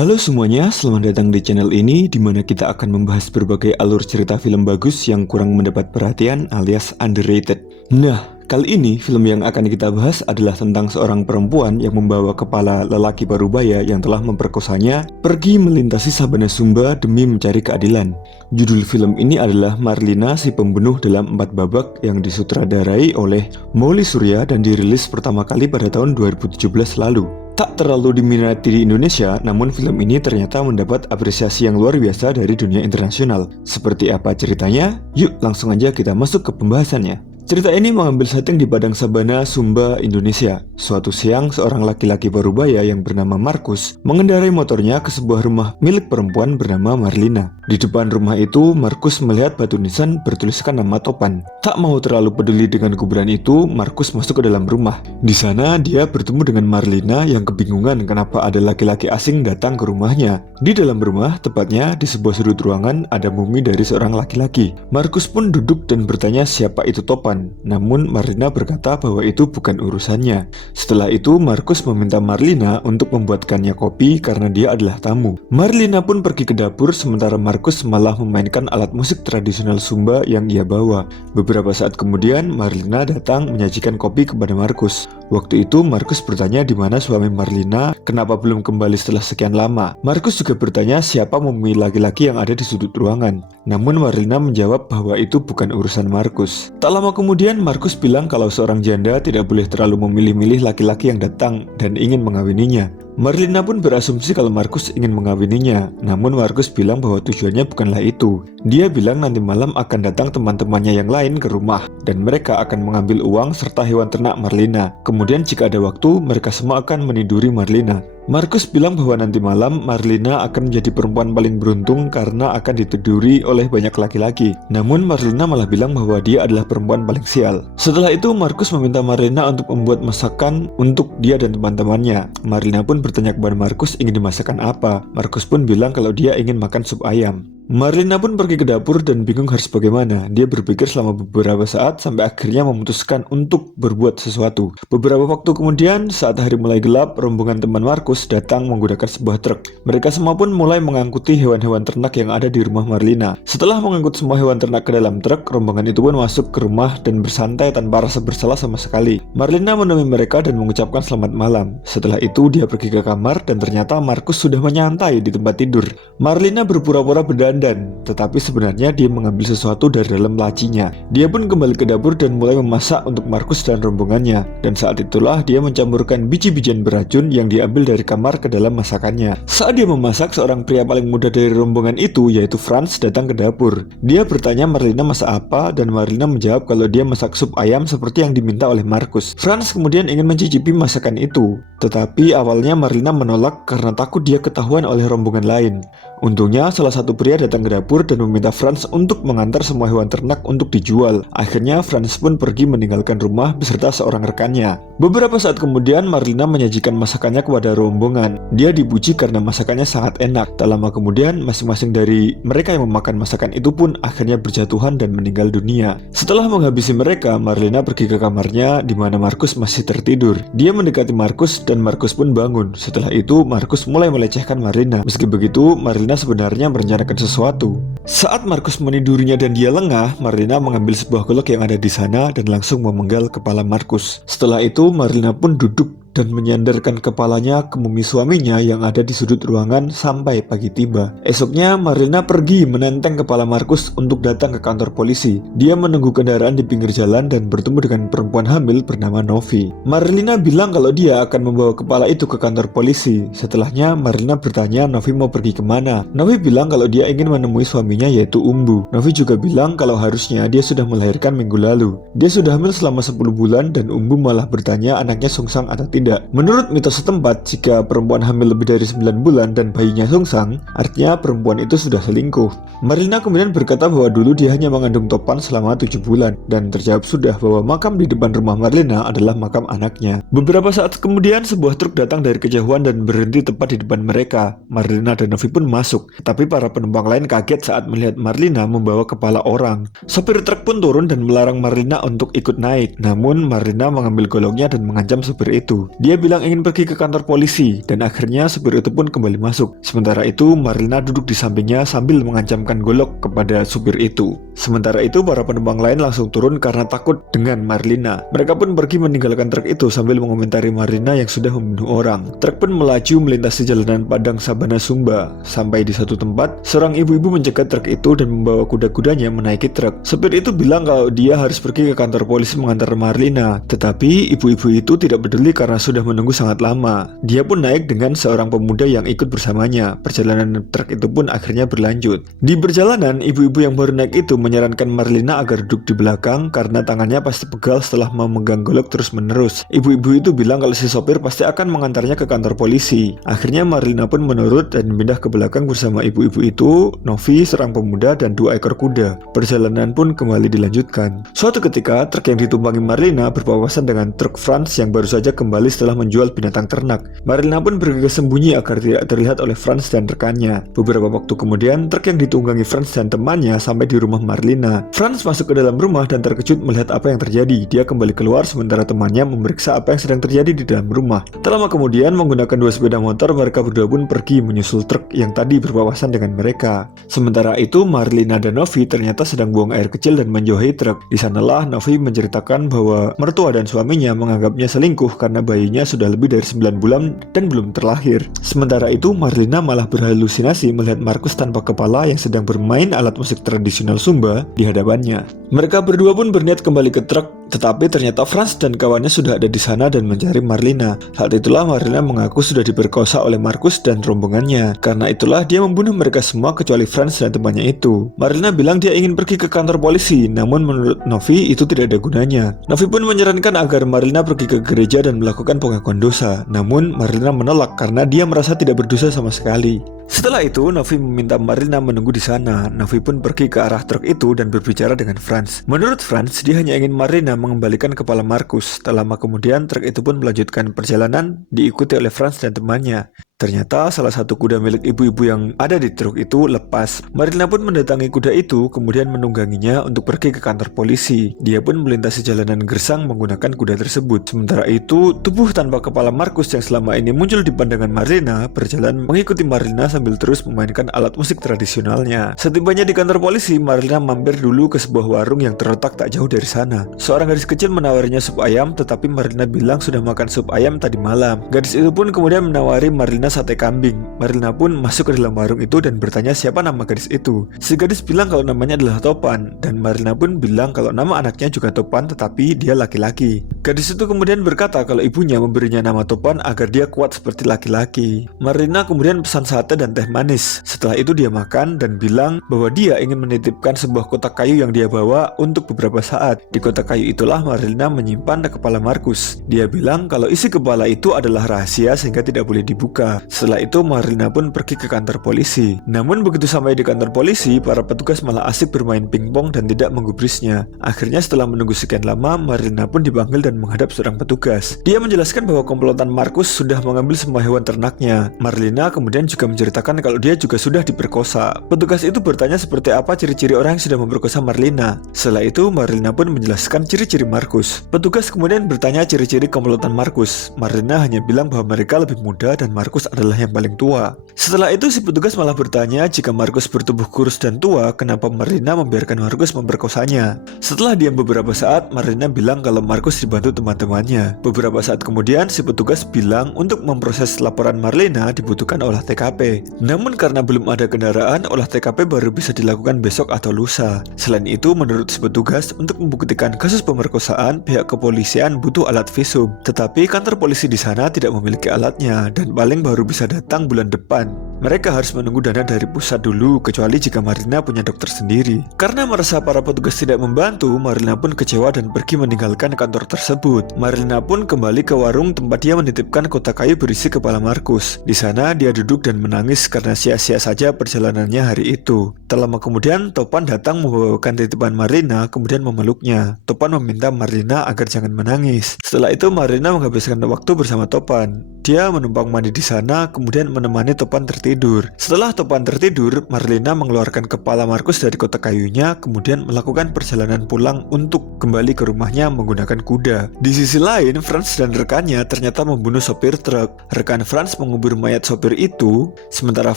Halo semuanya, selamat datang di channel ini di mana kita akan membahas berbagai alur cerita film bagus yang kurang mendapat perhatian alias underrated. Nah, kali ini film yang akan kita bahas adalah tentang seorang perempuan yang membawa kepala lelaki parubaya yang telah memperkosanya pergi melintasi sabana Sumba demi mencari keadilan. Judul film ini adalah Marlina si Pembunuh dalam 4 babak yang disutradarai oleh Mouli Surya dan dirilis pertama kali pada tahun 2017 lalu. Tak terlalu diminati di Indonesia, namun film ini ternyata mendapat apresiasi yang luar biasa dari dunia internasional. Seperti apa ceritanya? Yuk langsung aja kita masuk ke pembahasannya. Cerita ini mengambil setting di padang sabana Sumba, Indonesia. Suatu siang, seorang laki-laki parubaya yang bernama Markus mengendarai motornya ke sebuah rumah milik perempuan bernama Marlina. Di depan rumah itu, Markus melihat batu nisan bertuliskan nama Topan. Tak mau terlalu peduli dengan kuburan itu, Markus masuk ke dalam rumah. Di sana, dia bertemu dengan Marlina yang kebingungan kenapa ada laki-laki asing datang ke rumahnya. Di dalam rumah, tepatnya di sebuah sudut ruangan, ada mumi dari seorang laki-laki. Markus pun duduk dan bertanya siapa itu Topan. Namun Marlina berkata bahwa itu bukan urusannya. Setelah itu Markus meminta Marlina untuk membuatkannya kopi karena dia adalah tamu. Marlina pun pergi ke dapur sementara Markus malah memainkan alat musik tradisional Sumba yang ia bawa. Beberapa saat kemudian Marlina datang menyajikan kopi kepada Markus. Waktu itu Markus bertanya di mana suami Marlina, kenapa belum kembali setelah sekian lama. Markus juga bertanya siapa mumi laki-laki yang ada di sudut ruangan. Namun Marlina menjawab bahwa itu bukan urusan Markus. Tak lama kemudian Markus bilang kalau seorang janda tidak boleh terlalu memilih-milih laki-laki yang datang dan ingin mengawininya. Marlina pun berasumsi kalau Markus ingin mengawininya, namun Markus bilang bahwa tujuannya bukanlah itu. Dia bilang nanti malam akan datang teman-temannya yang lain ke rumah, dan mereka akan mengambil uang serta hewan ternak Marlina. Kemudian jika ada waktu, mereka semua akan meniduri Marlina. Markus bilang bahwa nanti malam Marlina akan menjadi perempuan paling beruntung karena akan ditiduri oleh banyak laki-laki. Namun Marlina malah bilang bahwa dia adalah perempuan paling sial. Setelah itu Markus meminta Marlina untuk membuat masakan untuk dia dan teman-temannya. Marlina pun bertanya kepada Markus ingin dimasakkan apa. Markus pun bilang kalau dia ingin makan sup ayam. Marlina pun pergi ke dapur dan bingung harus bagaimana. Dia berpikir selama beberapa saat sampai akhirnya memutuskan untuk berbuat sesuatu. Beberapa waktu kemudian, saat hari mulai gelap, rombongan teman Markus datang menggunakan sebuah truk. Mereka semua pun mulai mengangkuti hewan-hewan ternak yang ada di rumah Marlina. Setelah mengangkut semua hewan ternak ke dalam truk, rombongan itu pun masuk ke rumah dan bersantai tanpa rasa bersalah sama sekali. Marlina menemui mereka dan mengucapkan selamat malam. Setelah itu dia pergi ke kamar dan ternyata Markus sudah menyantai di tempat tidur. Marlina berpura-pura berdandan, tetapi sebenarnya dia mengambil sesuatu dari dalam lacinya. Dia pun kembali ke dapur dan mulai memasak untuk Markus dan rombongannya. Dan saat itulah dia mencampurkan biji-bijian beracun yang diambil dari kamar ke dalam masakannya. Saat dia memasak, seorang pria paling muda dari rombongan itu, yaitu Franz, datang ke dapur. Dia bertanya Marlina masak apa, dan Marlina menjawab kalau dia masak sup ayam seperti yang diminta oleh Markus. Franz kemudian ingin mencicipi masakan itu, tetapi awalnya Marlina menolak karena takut dia ketahuan oleh rombongan lain. Untungnya salah satu pria datang ke dapur dan meminta Franz untuk mengantar semua hewan ternak untuk dijual. Akhirnya Franz pun pergi meninggalkan rumah beserta seorang rekannya. Beberapa saat kemudian Marlina menyajikan masakannya kepada rombongan. Dia dipuji karena masakannya sangat enak. Tak lama kemudian masing-masing dari mereka yang memakan masakan itu pun akhirnya berjatuhan dan meninggal dunia. Setelah menghabisi mereka, Marlina pergi ke kamarnya di mana Markus masih tertidur. Dia mendekati Markus dan Markus pun bangun. Setelah itu Markus mulai melecehkan Marlina. Meski begitu, Marlina sebenarnya merencanakan sesuatu. Saat Markus menidurinya dan dia lengah, Marlina mengambil sebuah golok yang ada di sana dan langsung memenggal kepala Markus. Setelah itu Marlina pun duduk dan menyandarkan kepalanya ke mumi suaminya yang ada di sudut ruangan sampai pagi tiba. Esoknya Marlina pergi menenteng kepala Markus untuk datang ke kantor polisi. Dia menunggu kendaraan di pinggir jalan dan bertemu dengan perempuan hamil bernama Novi. Marlina bilang kalau dia akan membawa kepala itu ke kantor polisi. Setelahnya Marlina bertanya Novi mau pergi kemana. Novi bilang kalau dia ingin menemui suaminya yaitu Umbu. Novi juga bilang kalau harusnya dia sudah melahirkan minggu lalu. Dia sudah hamil selama 10 bulan dan Umbu malah bertanya anaknya sungsang atau tidak. Menurut mitos setempat, jika perempuan hamil lebih dari 9 bulan dan bayinya sungsang, artinya perempuan itu sudah selingkuh. Marlina kemudian berkata bahwa dulu dia hanya mengandung Topan selama 7 bulan, dan terjawab sudah bahwa makam di depan rumah Marlina adalah makam anaknya. Beberapa saat kemudian, sebuah truk datang dari kejauhan dan berhenti tepat di depan mereka. Marlina dan Novi pun masuk, tapi para penumpang lain kaget saat melihat Marlina membawa kepala orang. Sopir truk pun turun dan melarang Marlina untuk ikut naik, namun Marlina mengambil goloknya dan mengancam sopir itu. Dia bilang ingin pergi ke kantor polisi, dan akhirnya supir itu pun kembali masuk. Sementara itu Marlina duduk di sampingnya sambil mengancamkan golok kepada supir itu. Sementara itu para penumpang lain langsung turun karena takut dengan Marlina. Mereka pun pergi meninggalkan truk itu sambil mengomentari Marlina yang sudah membunuh orang. Truk pun melaju melintasi jalanan padang sabana Sumba. Sampai di satu tempat, seorang ibu-ibu mencegat truk itu dan membawa kuda-kudanya menaiki truk. Supir itu bilang kalau dia harus pergi ke kantor polisi mengantar Marlina, tetapi ibu-ibu itu tidak peduli karena sudah menunggu sangat lama. Dia pun naik dengan seorang pemuda yang ikut bersamanya. Perjalanan truk itu pun akhirnya berlanjut. Di perjalanan, ibu-ibu yang baru naik itu menyarankan Marlina agar duduk di belakang karena tangannya pasti pegal setelah memegang golok terus-menerus. Ibu-ibu itu bilang kalau si sopir pasti akan mengantarnya ke kantor polisi. Akhirnya Marlina pun menurut dan pindah ke belakang bersama ibu-ibu itu, Novi, seorang pemuda, dan 2 ekor kuda. Perjalanan pun kembali dilanjutkan. Suatu ketika, truk yang ditumpangi Marlina berpapasan dengan truk Franz yang baru saja kembali setelah menjual binatang ternak. Marlina pun bergegas sembunyi agar tidak terlihat oleh Franz dan rekannya. Beberapa waktu kemudian, truk yang ditunggangi Franz dan temannya sampai di rumah Marlina. Franz masuk ke dalam rumah dan terkejut melihat apa yang terjadi. Dia kembali keluar sementara temannya memeriksa apa yang sedang terjadi di dalam rumah. Tak lama kemudian, menggunakan 2 sepeda motor, mereka berdua pun pergi menyusul truk yang tadi berpapasan dengan mereka. Sementara itu, Marlina dan Novi ternyata sedang buang air kecil dan menjauhi truk. Di sanalah Novi menceritakan bahwa mertua dan suaminya menganggapnya selingkuh karena bayinya sudah lebih dari 9 bulan dan belum terlahir. Sementara itu, Marlina malah berhalusinasi melihat Markus tanpa kepala yang sedang bermain alat musik tradisional Sumba di hadapannya. Mereka berdua pun berniat kembali ke truk, tetapi ternyata Franz dan kawannya sudah ada di sana dan mencari Marlina. Saat itulah Marlina mengaku sudah diperkosa oleh Markus dan rombongannya. Karena itulah dia membunuh mereka semua kecuali Franz dan temannya itu. Marlina bilang dia ingin pergi ke kantor polisi, namun menurut Novi itu tidak ada gunanya. Novi pun menyarankan agar Marlina pergi ke gereja dan melakukan pengakuan dosa. Namun Marlina menolak karena dia merasa tidak berdosa sama sekali. Setelah itu, Novi meminta Marlina menunggu di sana. Novi pun pergi ke arah truk itu dan berbicara dengan Franz. Menurut Franz, dia hanya ingin Marlina mengembalikan kepala Markus. Tak lama kemudian, truk itu pun melanjutkan perjalanan diikuti oleh Franz dan temannya. Ternyata salah satu kuda milik ibu-ibu yang ada di truk itu lepas. Marlina pun mendatangi kuda itu, kemudian menungganginya untuk pergi ke kantor polisi. Dia pun melintasi jalanan gersang menggunakan kuda tersebut. Sementara itu, tubuh tanpa kepala Markus yang selama ini muncul di pandangan Marlina berjalan mengikuti Marlina sambil terus memainkan alat musik tradisionalnya. Setibanya di kantor polisi, Marlina mampir dulu ke sebuah warung yang terletak tak jauh dari sana. Seorang gadis kecil menawarinya sup ayam, tetapi Marlina bilang sudah makan sup ayam tadi malam. Gadis itu pun kemudian menawari Marlina sate kambing. Marlina pun masuk ke dalam warung itu dan bertanya siapa nama gadis itu. Si gadis bilang kalau namanya adalah Topan, dan Marlina pun bilang kalau nama anaknya juga Topan tetapi dia laki-laki. Gadis itu kemudian berkata kalau ibunya memberinya nama Topan agar dia kuat seperti laki-laki. Marlina kemudian pesan sate dan teh manis. Setelah itu dia makan dan bilang bahwa dia ingin menitipkan sebuah kotak kayu yang dia bawa untuk beberapa saat. Di kotak kayu itulah Marlina menyimpan kepala Markus. Dia bilang kalau isi kepala itu adalah rahasia sehingga tidak boleh dibuka. Setelah itu Marlina pun pergi ke kantor polisi. Namun begitu sampai di kantor polisi, para petugas malah asik bermain pingpong dan tidak menggubrisnya. Akhirnya setelah menunggu sekian lama, Marlina pun dipanggil dan menghadap seorang petugas. Dia menjelaskan bahwa komplotan Markus sudah mengambil semua hewan ternaknya. Marlina kemudian juga menceritakan kalau dia juga sudah diperkosa. Petugas itu bertanya seperti apa ciri-ciri orang yang sudah memperkosa Marlina. Setelah itu Marlina pun menjelaskan ciri-ciri Markus. Petugas kemudian bertanya ciri-ciri komplotan Markus. Marlina hanya bilang bahwa mereka lebih muda dan Markus adalah yang paling tua. Setelah itu si petugas malah bertanya jika Markus bertubuh kurus dan tua, kenapa Marlina membiarkan Markus memperkosanya. Setelah diam beberapa saat, Marlina bilang kalau Markus dibantu teman-temannya. Beberapa saat kemudian si petugas bilang untuk memproses laporan Marlina dibutuhkan olah TKP. Namun karena belum ada kendaraan, olah TKP baru bisa dilakukan besok atau lusa. Selain itu, menurut si petugas, untuk membuktikan kasus pemerkosaan, pihak kepolisian butuh alat visum. Tetapi kantor polisi di sana tidak memiliki alatnya dan paling baru bisa datang bulan depan. Mereka harus menunggu dana dari pusat dulu, kecuali jika Marlina punya dokter sendiri. Karena merasa para petugas tidak membantu, Marlina pun kecewa dan pergi meninggalkan kantor tersebut. Marlina pun kembali ke warung tempat dia menitipkan kotak kayu berisi kepala Markus. Di sana dia duduk dan menangis karena sia-sia saja perjalanannya hari itu. Tak lama kemudian, Topan datang membawakan titipan Marlina, kemudian memeluknya. Topan meminta Marlina agar jangan menangis. Setelah itu Marlina menghabiskan waktu bersama Topan. Dia menumpang mandi di sana, kemudian menemani Topan tertidur. Setelah Topan tertidur, Marlina mengeluarkan kepala Markus dari kotak kayunya, kemudian melakukan perjalanan pulang untuk kembali ke rumahnya menggunakan kuda. Di sisi lain, Franz dan rekannya ternyata membunuh sopir truk. Rekan Franz mengubur mayat sopir itu, sementara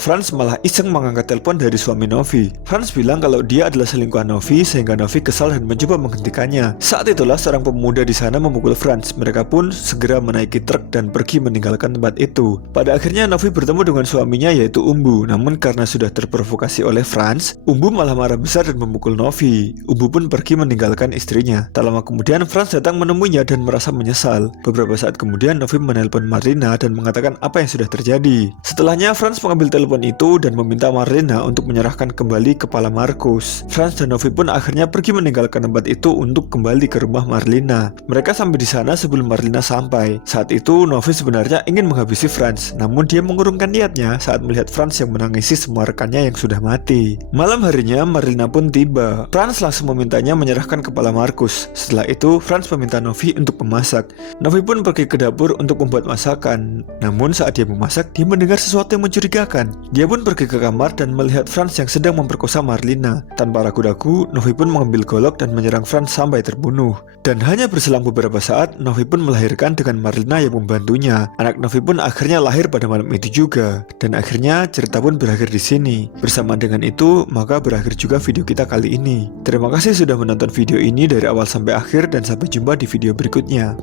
Franz malah iseng mengangkat telepon dari suami Novi. Franz bilang kalau dia adalah selingkuhan Novi, sehingga Novi kesal dan mencoba menghentikannya. Saat itulah seorang pemuda di sana memukul Franz. Mereka pun segera menaiki truk dan pergi meninggalkan tempat itu. Pada akhirnya Novi bertemu dengan suaminya yaitu Umbu. Namun karena sudah terprovokasi oleh Franz, Umbu malah marah besar dan memukul Novi. Umbu pun pergi meninggalkan istrinya. Tak lama kemudian Franz datang menemuinya dan merasa menyesal. Beberapa saat kemudian Novi menelpon Marlina dan mengatakan apa yang sudah terjadi. Setelahnya Franz mengambil telepon itu dan meminta Marlina untuk menyerahkan kembali kepala Markus. Franz dan Novi pun akhirnya pergi meninggalkan tempat itu untuk kembali ke rumah Marlina. Mereka sampai di sana sebelum Marlina sampai. Saat itu Novi sebenarnya ingin menghabisi Franz, namun dia mengurungkan niatnya saat melihat Franz yang menangisi semua rekannya yang sudah mati. Malam harinya Marlina pun tiba. Franz langsung memintanya menyerahkan kepala Markus. Setelah itu Franz meminta Novi untuk memasak. Novi pun pergi ke dapur untuk membuat masakan. Namun saat dia memasak, dia mendengar sesuatu yang mencurigakan. Dia pun pergi ke kamar dan melihat Franz yang sedang memperkosa Marlina. Tanpa ragu-ragu, Novi pun mengambil golok dan menyerang Franz sampai terbunuh. Dan hanya berselang beberapa saat, Novi pun melahirkan dengan Marlina yang membantunya. Anak Novi pun akhirnya lahir pada malam itu juga. Dan akhirnya cerita pun berakhir di sini. Bersama dengan itu, maka berakhir juga video kita kali ini. Terima kasih sudah menonton video ini dari awal sampai akhir dan sampai jumpa di video berikutnya.